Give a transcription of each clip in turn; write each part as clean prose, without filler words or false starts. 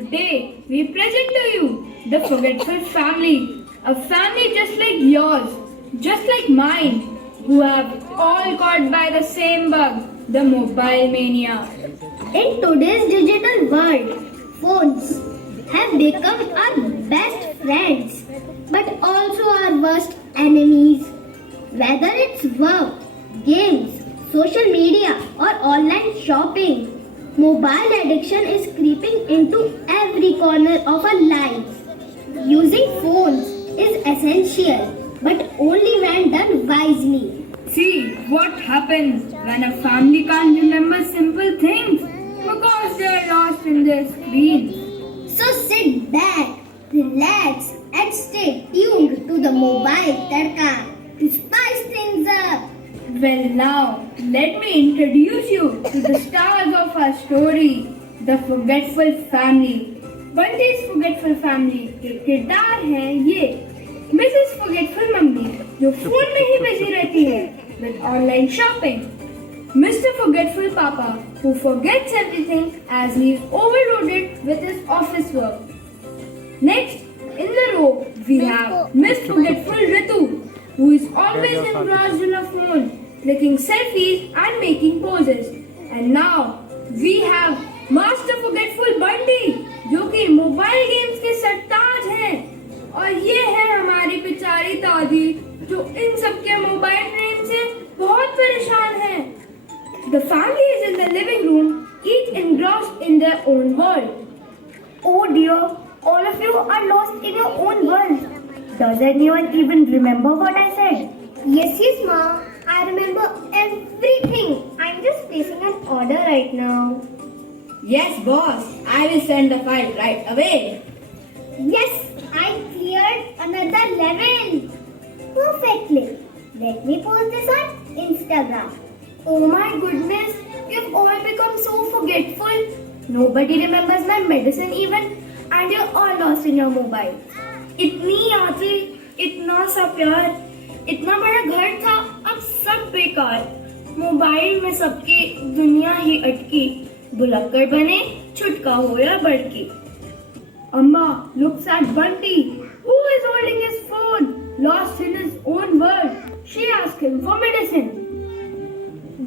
Today we present to you the Forgetful family, a family just like yours, just like mine, who have all caught by the same bug, the mobile mania. In today's digital world, phones have become our best friends but also our worst enemies. Whether it's work, games, social media, or online shopping, mobile addiction is creeping into every corner of our lives. Using phones is essential but only when done wisely. See what happens when a family can't remember simple things because they are lost in their screen. So sit back, relax, and stay tuned to the Mobile Tadka to spice things up. Well, now let me introduce you to the stars of our story, the Forgetful family. बंटी's Forgetful family के किरदार हैं ये Mrs Forgetful mummy जो phone में ही busy रहती है with online shopping. Mr. Forgetful Papa who forgets everything as he is overloaded with his office work. Next, in the row, we have Miss Forgetful Ritu, who is always engrossed in a phone, clicking selfies and making poses. And now, we have Master Forgetful Bunty, जो कि mobile games के सरताज हैं. और ये है हमारी पिचारी दादी, जो इन सब के मोबाइल गेम से बहुत परेशान हैं. The family is in the living room, each engrossed in their own world. Oh dear, all of you are lost in your own world. Does anyone even remember what I said? Yes, Ma. I remember everything. I'm just placing an order right now. Yes, boss. I will send the file right away. Yes, I cleared another level. Perfectly. Let me post this on Instagram. Oh my goodness, you've all become so forgetful. Nobody remembers my medicine even, and you're all lost in your mobile. इतनी यादें, इतना सा प्यार, इतना बड़ा घर था, अब सब बेकार. मोबाइल में सबकी दुनिया ही अटकी. बुलक्कड़ बने, छुटका हो या बड़की. Amma looks at Bunty, who is holding his phone, lost in his own world. She asks him for medicine.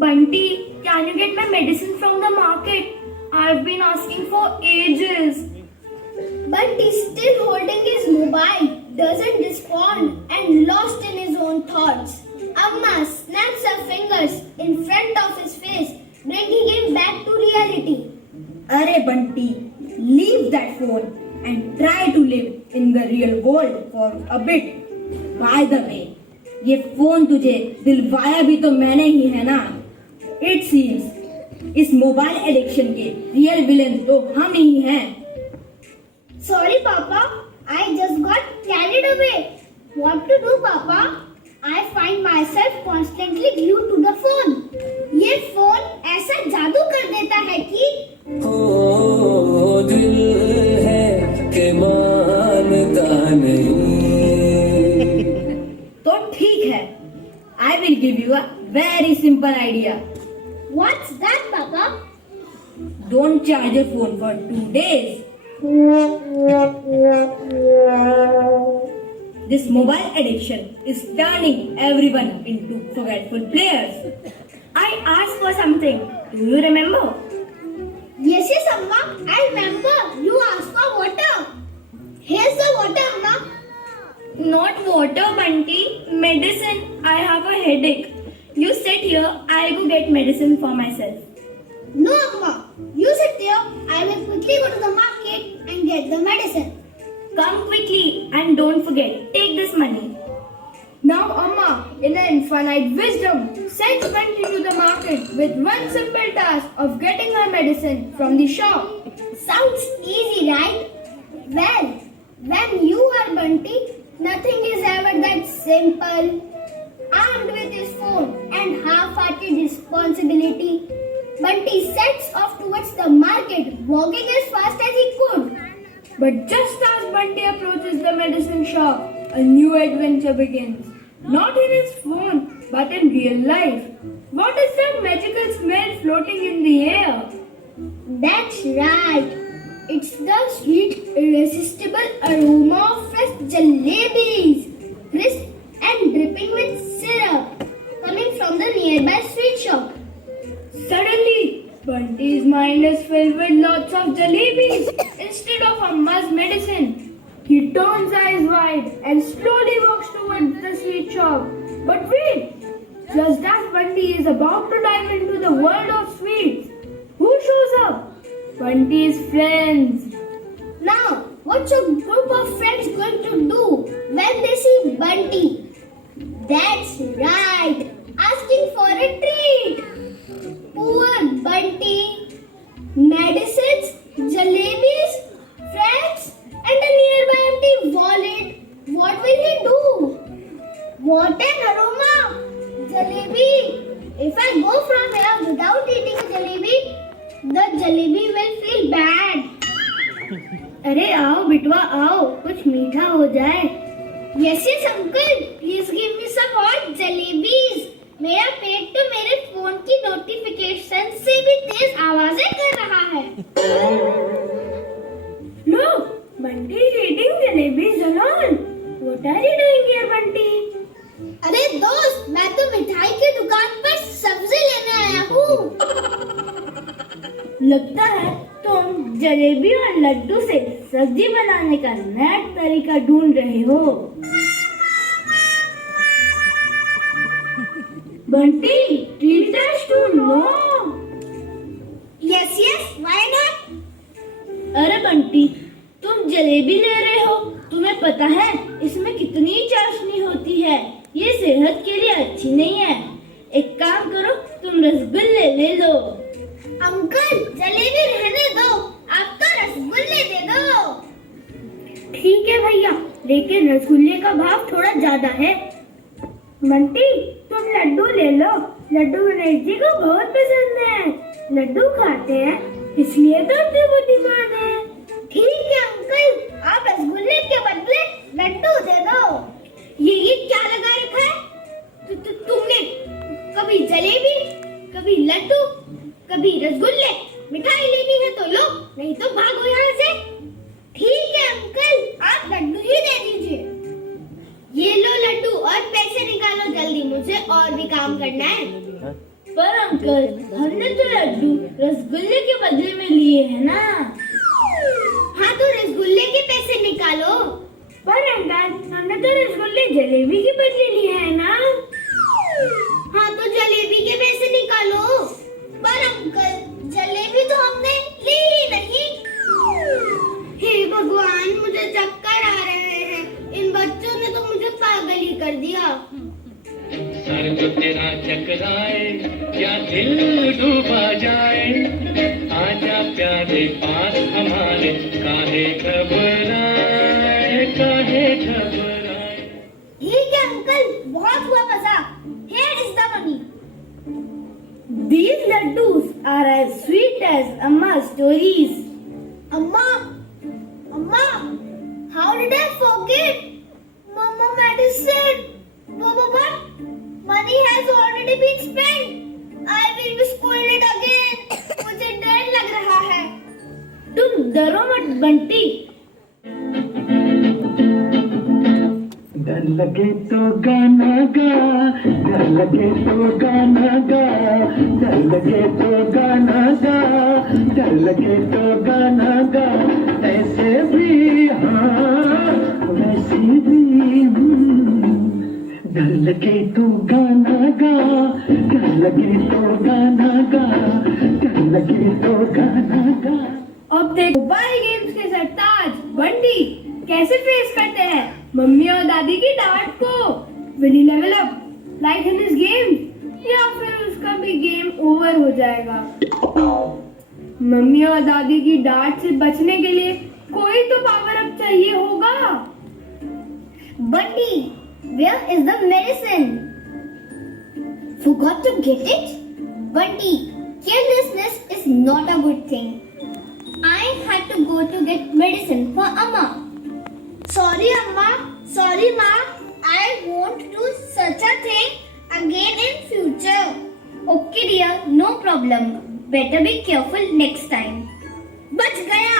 Bunty, can you get my medicine from the market? I've been asking for ages. But he's still holding his mobile, doesn't respond, and lost in his own thoughts. Amma snaps her fingers in front of his face, bringing him back to reality. Arey Bunty, leave that phone and try to live in the real world for a bit. By the way, ये phone तुझे दिलवाया भी तो मैंने ही है ना. It seems इस mobile addiction के रियल विलेन तो हम ही हैं. Sorry, Papa. I just got carried away. What to do, Papa? I find myself constantly glued to the phone. ये फोन ऐसा जादू कर देता है कि ओ दिल है के मानता नहीं. तो ठीक है. I will give you a very simple idea. What's that, Papa? Don't charge your phone for 2 days. This mobile addiction is turning everyone into forgetful players. I asked for something. Do you remember? Yes, Amma. I remember. You asked for water. Here's the water, Amma. Not water, Bunty. Medicine. I have a headache. You sit here. I'll go get medicine for myself. No, Amma. You sit there. I will quickly go to the market and get the medicine. Come quickly and don't forget. Take this money. Now, Amma, in her infinite wisdom, sends Bunty to the market with one simple task of getting her medicine from the shop. Sounds easy, right? Well, when you are Bunty, nothing is ever that simple. Armed with his phone and half-hearted responsibility, Bunty sets off towards the market, walking as fast as he could. But just as Bunty approaches the medicine shop, a new adventure begins. Not in his phone, but in real life. What is that magical smell floating in the air? That's right. It's the sweet, irresistible aroma of fresh jalebis, crisp and dripping with syrup, coming from the nearby sweet shop. Suddenly, Bunty's mind is filled with lots of jalebis instead of Amma's medicine. He turns eyes wide and slowly walks towards the sweet shop. But wait! Just as Bunty is about to dive into the world of sweets, who shows up? Bunty's friends. Now, what's your group of friends going to do when they see Bunty? That's right, asking for a treat. Poor Bunty. Medicines, jalebis, friends, and a nearby empty wallet. What will he do? What an aroma! Jalebi! If I go from here without eating a jalebi, the jalebi will feel bad. अरे आओ बिटवा आओ, कुछ मीठा हो जाए. Yes, uncle. Please give me some hot jalebis. मेरा पेट तो मेरे फोन की नोटिफिकेशन से भी तेज आवाजें कर रहा है. Look, Bunty is eating jalebis alone. What are you doing here, Bunty? अरे दोस्त, मैं तो मिठाई की दुकान पर सब्जी लेने आया हूँ. लगता है तुम जलेबी और लड्डू से सब्जी बनाने का नया तरीका ढूंढ रहे हो. Bunty, treat us to know. Yes, why not? अरे बंटी, तुम जलेबी ले रहे हो. तुम्हें पता है इसमें कितनी चाशनी होती है. ये सेहत के लिए अच्छी नहीं है. एक काम करो, तुम रसगुल्ले ले लो. अंकल, जलेबी रहने दो. आप तो रसगुल्ले दे दो. ठीक है भैया, लेकिन रसगुल्ले का भाव थोड़ा ज्यादा है. बंटी, तुम लड्डू ले लो. लड्डू गणेश जी को बहुत पसंद है. लड्डू खाते हैं इसलिए तो इतनी बुद्धिमान है. ठीक है अंकल, आप रसगुल्ले के बदले लड्डू दे दो. ये क्या लगा रखा है? तुमने कभी जलेबी, कभी लड्डू, कभी रसगुल्ले. मिठाई लेनी है तो लो, नहीं तो भागो यहाँ से. ठीक है अंकल, आप लड्डू ही दे दीजिए. ये लो लड्डू और पैसे निकालो जल्दी, मुझे और भी काम करना है. पर अंकल, हमने तो लड्डू रसगुल्ले के बदले में लिए हैं ना. हाँ तो रसगुल्ले के पैसे निकालो. पर अंकल, हमने तो रसगुल्ले जलेबी के बदले लिए हैं ना. हाँ तो जलेबी के पैसे निकालो. पर अंकल, जलेबी तो हमने ली ही नहीं. हे भगवान, मुझे चक्कर आ रहे हैं. इन बच्चों ने तो मुझे पागल ही कर दिया. सर जो तेरा चकराए, क्या दिल डूबा जाए. आजा प्यारे पास हमारे, काहे घबराए, काहे घबराए. ठीक है अंकल, बहुत हुआ मजाक. Here is the money. These laddus are as sweet as Amma's stories. Amma, how did I forget? Mama medicine. But money has already been spent. I will be scolded again. मुझे डर लग रहा है. तुम डरो मत बंटी. डर लगे तो गाना गा, डर लगे तो गाना गा, डर लगे तो गाना गा, डर लगे तो गाना गा. ऐसे भी हाँ, वैसे भी डर लगे तो गाना गा, डर लगे तो गाना गा, डर लगे तो गाना गा. अब देखो मोबाइल गेम्स के सरताज बंटी कैसे फेस करते हैं मम्मी और दादी की डांट को. Will he level up like in this game, या फिर उसका भी गेम ओवर हो जाएगा. मम्मी और दादी की डांट से बचने के लिए कोई तो पावर अप चाहिए होगा. Bunty, where is the medicine? Forgot to get it? Bunty, carelessness is not a good thing. I had to go to get medicine for Amma. Sorry Amma, sorry Ma, I won't do such a thing again in future. Okay dear, no problem. Better be careful next time. बच गया.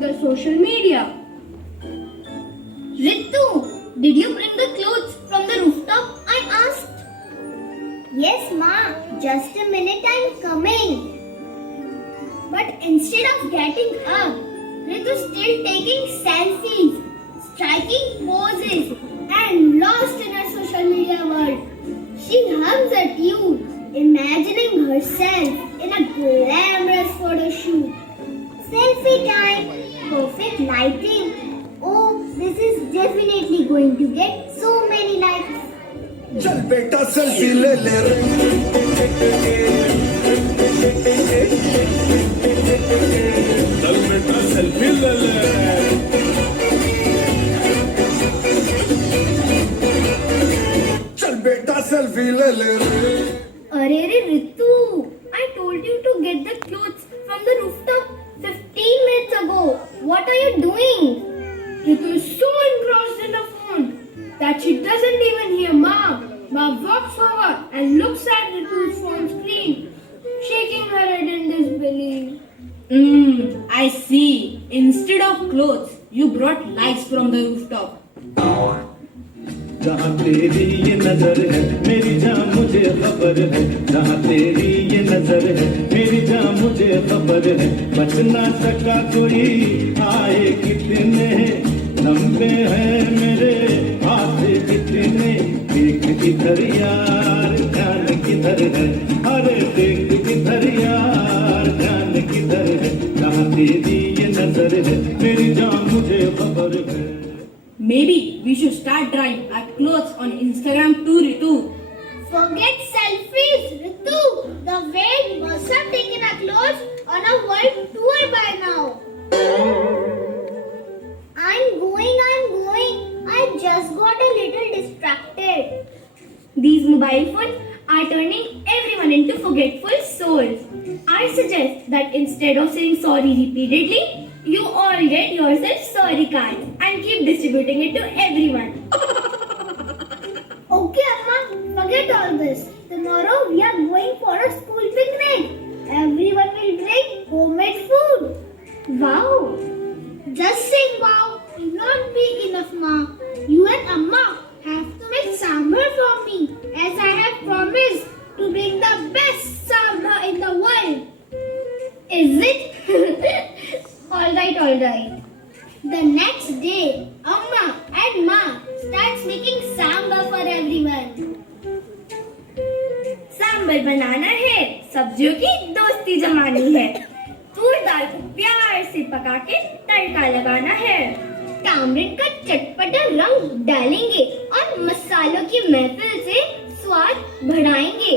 the social media. Ritu, did you bring the clothes from the rooftop? I asked. Yes, Ma. Just a minute, I'm coming. But instead of getting up, Ritu's still taking selfies, striking poses, and lost in her social media world. She hums a tune, imagining herself in a glamorous photo shoot. Selfie time, perfect lighting. Oh, this is definitely going to get so many likes. चल बेटा selfie ले ले रे चल बेटा selfie ले ले चल बेटा सेल्फी ले ले रे Arere Ritu, I told you to get the clothes from the rooftop 15 minutes ago. What are you doing? Ritu is so engrossed in her phone that she doesn't even hear Mom. Mom walks over and looks at Ritu's phone screen, shaking her head in disbelief. I see. Instead of clothes, you brought lights from the rooftop. जहाँ तेरी ये नजर है मेरी जान मुझे खबर है जहाँ तेरी ये नजर है मेरी जान मुझे खबर है बच ना सका कोई आए कितने लंबे हैं मेरे हाथ कितने देख इधर यार ध्यान किधर है अरे देख इधर यार ध्यान किधर है जहाँ तेरी ये नजर है मेरी जान मुझे खबर है Maybe we should start drawing our clothes on Instagram too, Ritu. Forget selfies, Ritu. The way we must have taken our clothes on a world tour by now. I'm going. I just got a little distracted. These mobile phones are turning everyone into forgetful souls. I suggest that instead of saying sorry repeatedly, you all get yourself sorry cards and keep distributing it to everyone. Okay, Amma, forget all this. Tomorrow we are going for a school picnic. Everyone will bring homemade food. Wow! Just saying wow will not be enough, Ma. You and Amma have to make sambar for me, as I have promised to bring the best sambar in the world. Is it? Alright. The next day, Amma and Ma starts making sambar for everyone. Sambar बनाना है, सब्जियों की दोस्ती जमानी है, तूर दाल को प्यार से पका के तड़का लगाना है, टामरिन का चटपटा रंग डालेंगे और मसालों की महफिल से स्वाद बढ़ाएंगे.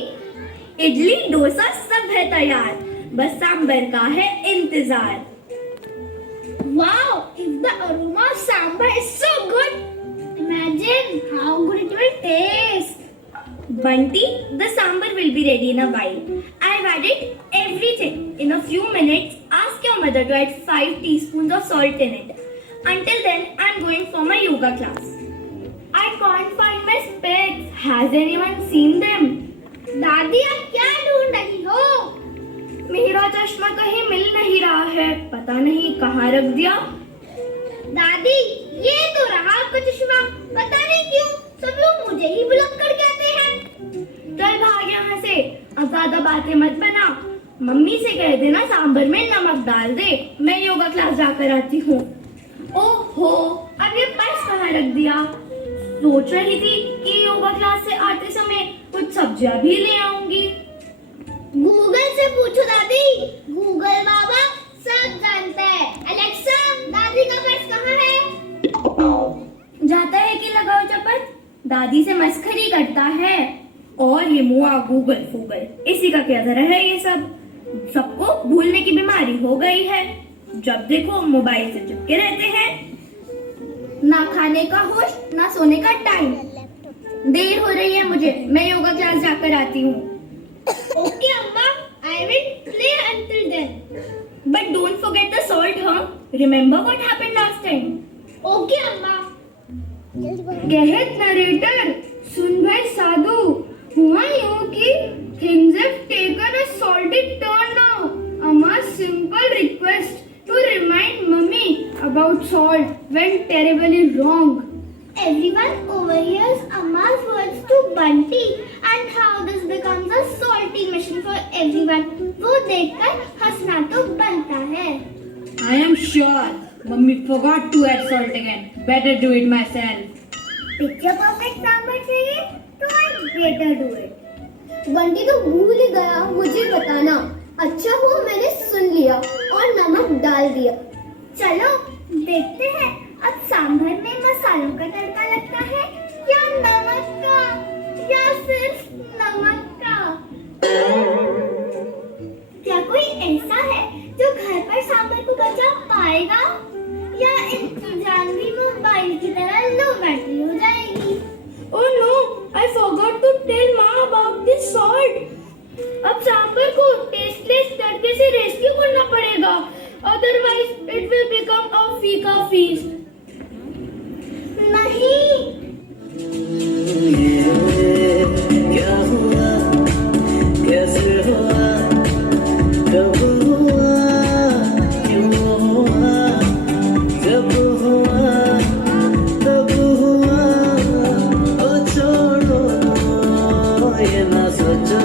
इडली डोसा सब है तैयार, बस सांबर का है इंतजार. Wow, if the aroma of sambar is so good, imagine how good it will taste. Bunty, the sambar will be ready in a while. I've added everything. In a few minutes, ask your mother to add 5 teaspoons of salt in it. Until then, I'm going for my yoga class. I can't find my specs. Has anyone seen them? दादी आप क्या ढूंढ रही हो? मेरा चश्मा कहीं मिल नहीं रहा है, पता नहीं कहाँ रख दिया. दादी ये तो रहा आपका चश्मा. पता नहीं क्यों सब लोग मुझे ही ब्लॉक करके आते हैं. चल भाग यहाँ से, अब ज्यादा बातें मत बना. मम्मी से कह देना सांबर में नमक डाल दे, मैं योगा क्लास जाकर आती हूँ. ओहो, अब ये पर्स कहाँ रख दिया? सोच रही थी कि योगा क्लास से आते समय कुछ सब्जियाँ भी ले आऊंगी. गूगल से पूछो दादी. गूगल बाबा सब जानता है. अलेक्सा, दादी का पर्स कहाँ है? जाता है कि लगाओ चपत, दादी से मस्खरी करता है. और ये मुआ गूगल फूगल, इसी का क्या धरा है ये सब. सबको भूलने की बीमारी हो गई है. जब देखो मोबाइल से चिपके रहते हैं. ना खाने का होश, ना सोने का टाइम. देर हो रही है मुझे, मैं योगा क्लास जाकर आती हूँ. Okay, Amma, I will play until then. But don't forget the salt, huh? Remember what happened last time? Okay, Amma. कहत नरेटर, सुन भाई साधु, हुआ यूं कि things have taken a salty turn now. Amma's simple request to remind mummy about salt went terribly wrong. Everyone overhears Amma's words to Bunty and how this becomes a salty mission for everyone. वो देखकर हंसना तो बनता है. I am sure Mummy forgot to add salt again. Better do it myself. Picture perfect sambar चाहिए तो I better do it. Bunty तो भूल ही गया मुझे बताना. अच्छा हुआ मैंने सुन लिया और नमक डाल दिया. चलो देखते हैं अब सांभर में मसालों का तड़का लगता है या नमक का या सिर्फ नमक का. क्या कोई ऐसा है जो घर पर सांभर को बचा पाएगा या इन जानवी मोबाइल की तरह लो बैटरी हो जाएगी. Oh no, I forgot to tell Ma about this salt. अब सांभर को टेस्टलेस तड़के से रेस्क्यू करना पड़ेगा, otherwise it will become a फीका feast. नहीं. क्या हुआ कैसे हुआ कब हुआ क्यों हुआ जब हुआ तब हुआ ओ छोड़ो ये ना सोचो.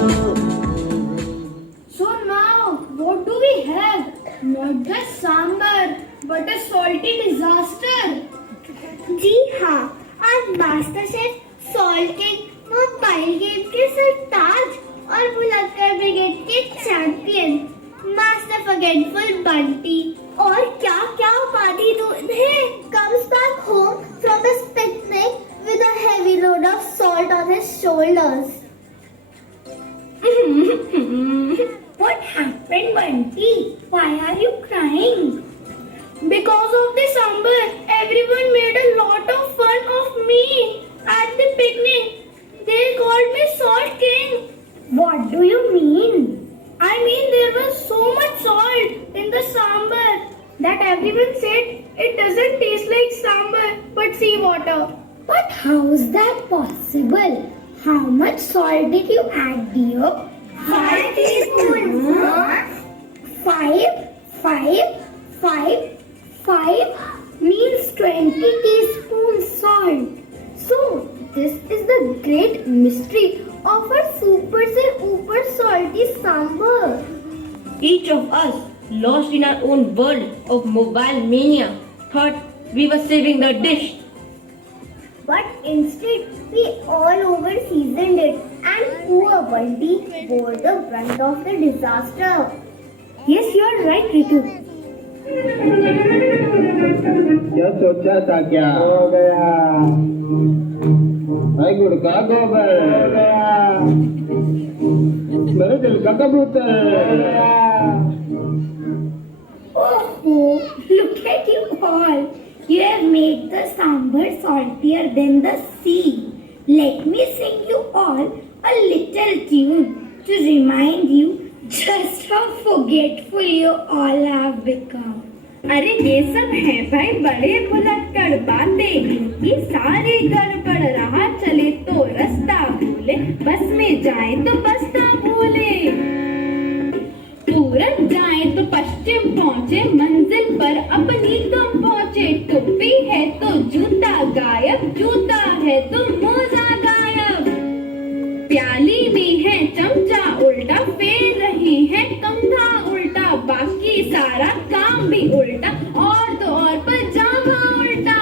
So now, what do we have? Not just sambar, but a salty disaster. जी हाँ, आज master chef salt king mobile game के सरताज और भुलक्कड़ ब्रिगेड के चैंपियन मास्टर फॉरगेटफुल बंटी और क्या क्या उपाधि तो इन्हें comes back home from his picnic with a heavy load of salt on his shoulders. What happened, Bunty? Why are you crying? Because of the sambar, everyone made a lot of fun of me at the picnic. They called me Salt King. What do you mean? I mean there was so much salt in the sambar that everyone said it doesn't taste like sambar but seawater. But how is that possible? How much salt did you add, dear? 5 teaspoons. Five means 20 teaspoons salt. So this is the great mystery of our super se upar salty sambar. Each of us, lost in our own world of mobile mania, thought we were saving the dish. But instead, we all over seasoned it, and poor Bunty bore the brunt of the disaster. Yes, you are right, Ritu. क्या सोचा था क्या हो गया भाई गुड़ का गोबर हो गया मेरे दिल का कबूतर. Oh, look at you all. You have made the sambar saltier than the sea. Let me sing you all a little tune to remind you just how forgetful you all have become. अरे ये सब है भाई बड़े भुलक्कड़ बातें, इनकी सारी गड़बड़. रहा चले तो रास्ता भूले, बस में जाए तो बस्ता भूले. पूरब जाए तो पश्चिम पहुँचे, मंजिल पर अपनी कम पहुँचे. टोपी है तो जूता गायब, जूता है तो मोजा गायब. प्याली में है चमचा उल्टा, फेर रहे हैं कंधा उल्टा. बाकी सारा काम भी उल्टा और तो और पजामा उल्टा.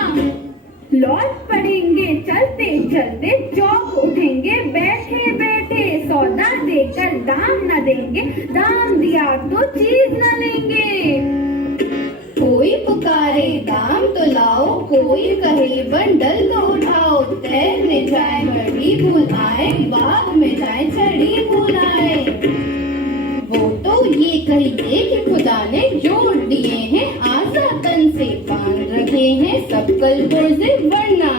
लौट पड़ेंगे चलते चलते, चौक उठेंगे बैठे बैठे. सौदा देकर दाम न देंगे, दाम दिया तो चीज न लेंगे. कोई पुकारे दाम तो लाओ, कोई कहे बंडल तो उठाओ. तैर में जाए बड़ी भूल आए, बाग में जाए चढ़ी भूल आए. वो तो ये कही दे कि खुदा ने जोड़ दिए हैं, आजा तन से बांध रखे हैं सब कल पुर्जे वरना